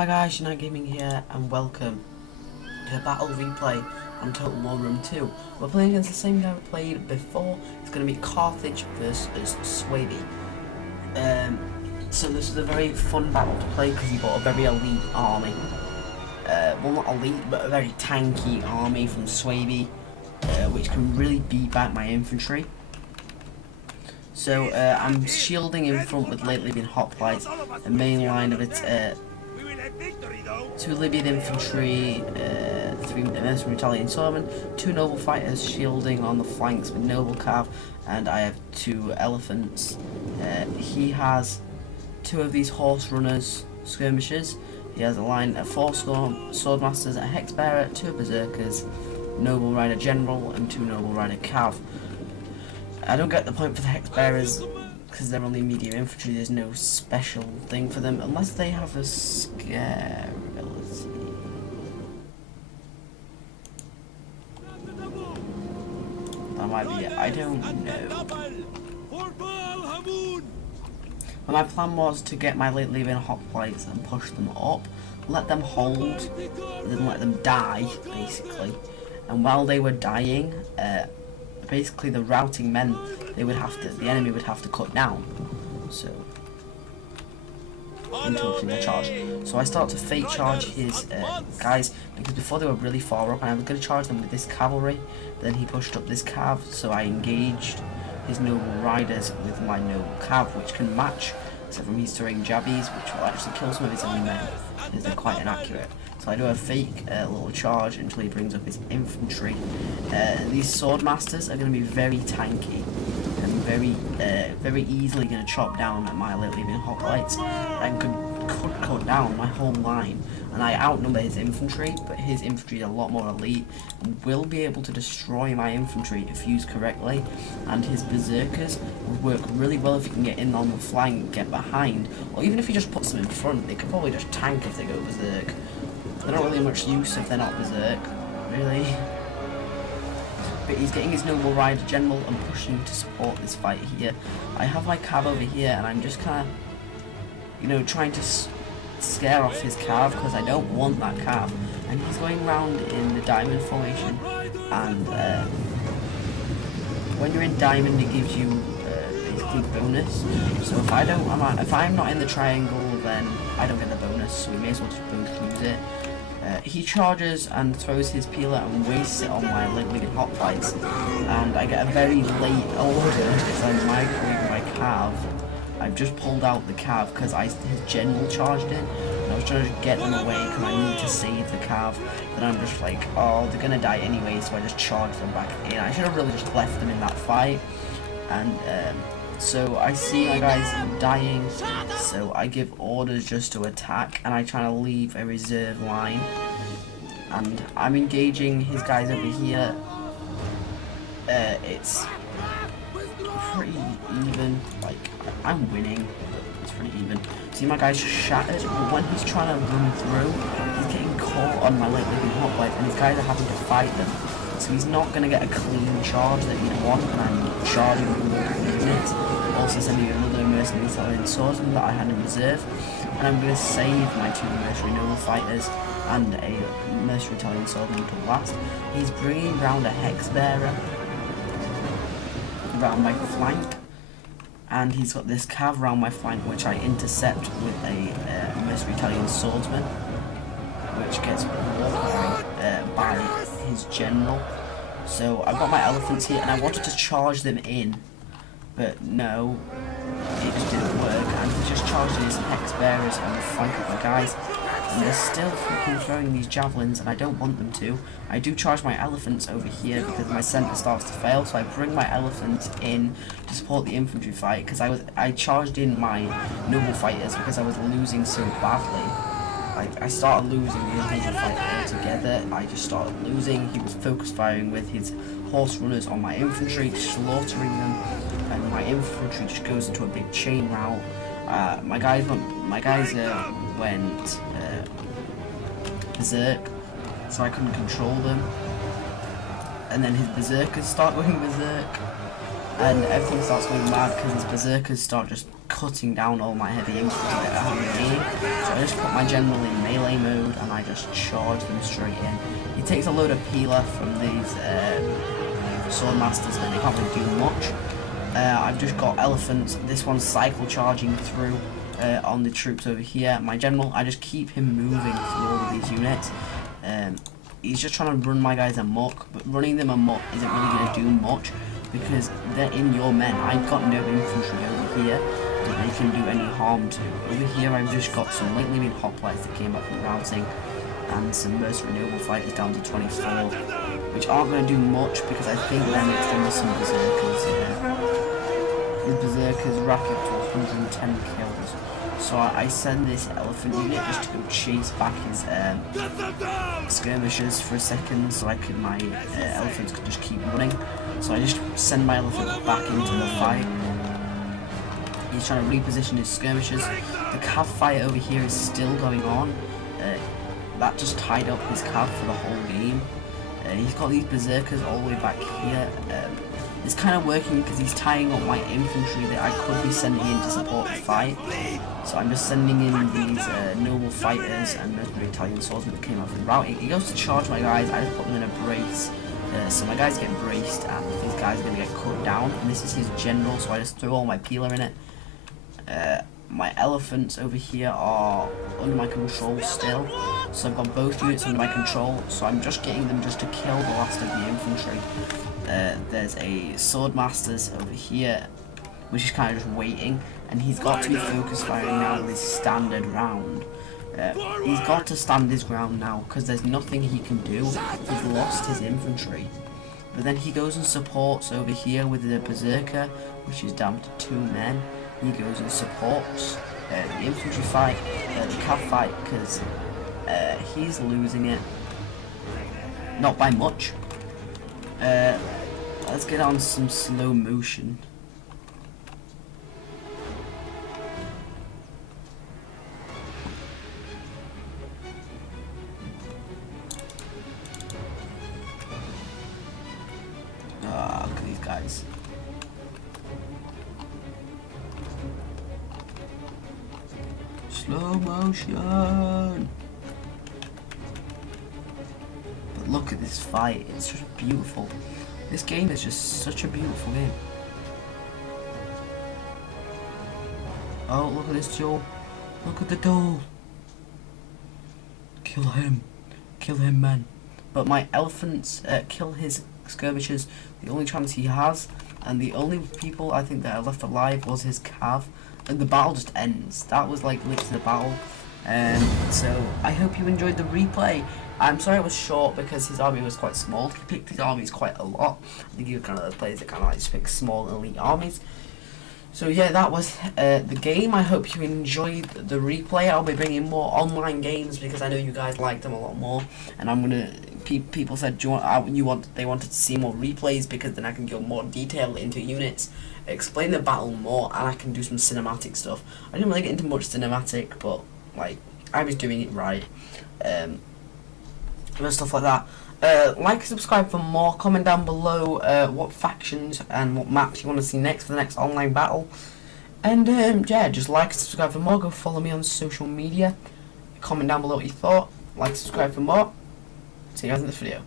Hi guys, Unite Gaming here, and welcome to a battle replay on Total War Room 2. We're playing against the same guy we played before. It's going to be Carthage versus suebi. So this is a very fun battle to play because he bought a very elite army. Well, not elite, but a very tanky army from suebi, which can really beat back my infantry. So I'm shielding in front with late Libyan hoplites. The main line of it. 2 Libyan infantry, 3 mercenary Italian swordsmen, 2 noble fighters shielding on the flanks with noble cav, and I have 2 elephants. He has 2 of these horse runners skirmishers. He has a line of 4 swordmasters, a hex bearer, 2 berserkers, noble rider general, and 2 noble rider cav. I don't get the point for the hex bearers because they're only medium infantry. There's no special thing for them unless they have a scare ability. That might be it. I don't know. But my plan was to get my late Libyan hoplites and push them up, let them hold, then let them die, basically. And while they were dying, basically the routing men, the enemy would have to cut down. So interrupting their charge. So I start to fake charge his guys, because before they were really far up and I was going to charge them with this cavalry, then he pushed up this cav, so I engaged his noble riders with my noble cav, which can match, except from he's throwing jabbies, which will actually kill some of his own men, because they're quite inaccurate. So I do a fake little charge until he brings up his infantry. These swordmasters are going to be very tanky and very easily going to chop down at my late Libyan hoplites and could cut down my whole line. And I outnumber his infantry, but his infantry is a lot more elite and will be able to destroy my infantry if used correctly. And his berserkers would work really well if you can get in on the flank, get behind, or even if he just puts them in front, they could probably just tank if they go berserk. They're not really much use if they're not berserk, really. But he's getting his noble rider general and pushing to support this fight here. I have my cav over here and I'm just kind of, trying to scare off his cav because I don't want that cav. And he's going round in the diamond formation, and when you're in diamond it gives you basically bonus. So if I'm not in the triangle, then I don't get the bonus, so we may as well just both lose it. He charges and throws his peeler and wastes it on my late Libyan hoplites, and I get a very late order because I'm migrating my cav. I've just pulled out the cav because his general charged in, and I was trying to get them away because I need to save the cav. Then I'm just like, oh, they're gonna die anyway, so I just charged them back in. I should have really just left them in that fight, and so I see my guys dying, so I give orders just to attack, and I try to leave a reserve line. And I'm engaging his guys over here. It's pretty even, like, I'm winning, but it's pretty even. See, my guy's shattered, but when he's trying to run through, he's getting caught on my late Libyan hoplite, and his guys are having to fight them. So he's not going to get a clean charge that he'd want, and I'm charging with multiple units. Also sending another mercenary Italian swordsman that I had in reserve, and I'm going to save my 2 mercenary noble fighters and a mercenary Italian swordsman to last. He's bringing round a hex bearer around my flank, and he's got this cav round my flank which I intercept with a mercenary Italian swordsman, which gets walked by his general. So I've got my elephants here and I wanted to charge them in, but no, it just didn't work, and he just charged his hex bearers on the flank of my guys, and they're still freaking throwing these javelins, and I don't want them to. I do charge my elephants over here because my centre starts to fail, so I bring my elephants in to support the infantry fight, because I charged in my noble fighters because I was losing so badly. I started losing the infantry fight altogether. I just started losing. He was focus firing with his horse runners on my infantry, slaughtering them, and my infantry just goes into a big chain rout. My guys went berserk, so I couldn't control them. And then his berserkers start going berserk, and everything starts going mad because his berserkers start just cutting down all my heavy infantry that I have in the game. So I just put my general in melee mode and I just charge them straight in. He takes a load of peeler from these swordmasters, but they can't really do much. I've just got elephants. This one's cycle charging through on the troops over here. My general, I just keep him moving through all of these units. He's just trying to run my guys amok, but running them amok isn't really going to do much because they're in your men. I've got no infantry over here that they can do any harm to. Over here I've just got some lately been hoplites that came up from routing and some mercenary noble fighters down to 24, which aren't going to do much because I think they're mixed in with some berserkers. The berserkers rack up to 110 kills. So I send this elephant unit just to go chase back his skirmishers for a second, so my elephants could just keep running. So I just send my elephant back into the fight. He's trying to reposition his skirmishers. The cav fight over here is still going on. That just tied up his cav for the whole game. He's got these berserkers all the way back here. It's kind of working because he's tying up my infantry that I could be sending in to support the fight. So I'm just sending in these noble fighters and mercenary Italian swordsmen that came off the route. He goes to charge my guys, I just put them in a brace. So my guys get braced and these guys are going to get cut down. And this is his general, so I just throw all my peeler in it. My elephants over here are under my control still. So I've got both units under my control. So I'm just getting them just to kill the last of the infantry. There's a swordmasters over here, which is kind of just waiting, and he's got to be focus firing now with his standard round. He's got to stand his ground now because there's nothing he can do. He's lost his infantry. But then he goes and supports over here with the berserker, which is down to 2 men. He goes and supports the infantry fight, the cav fight, because he's losing it. Not by much. Let's get on some slow motion. Look at these guys. Slow motion. But look at this fight, it's just beautiful. This game is just such a beautiful game. Oh, look at this duel. Look at the duel. Kill him. Kill him, man. But my elephants kill his skirmishers. The only chance he has, and the only people I think that are left alive was his cav. And the battle just ends. That was like literally the battle. So I hope you enjoyed the replay. I'm sorry it was short because his army was quite small. He picked his armies quite a lot. I think he was kind of the players that kind of like to pick small elite armies. So yeah, that was the game. I hope you enjoyed the replay. I'll be bringing more online games because I know you guys like them a lot more. And I'm gonna. People said they wanted to see more replays because then I can go more detail into units, explain the battle more, and I can do some cinematic stuff. I didn't really get into much cinematic, but like I was doing it right. And stuff like that. Like, subscribe for more. Comment down below what factions and what maps you want to see next for the next online battle. And yeah, just like, subscribe for more. Go follow me on social media. Comment down below what you thought. Like, subscribe for more. See you guys in this video.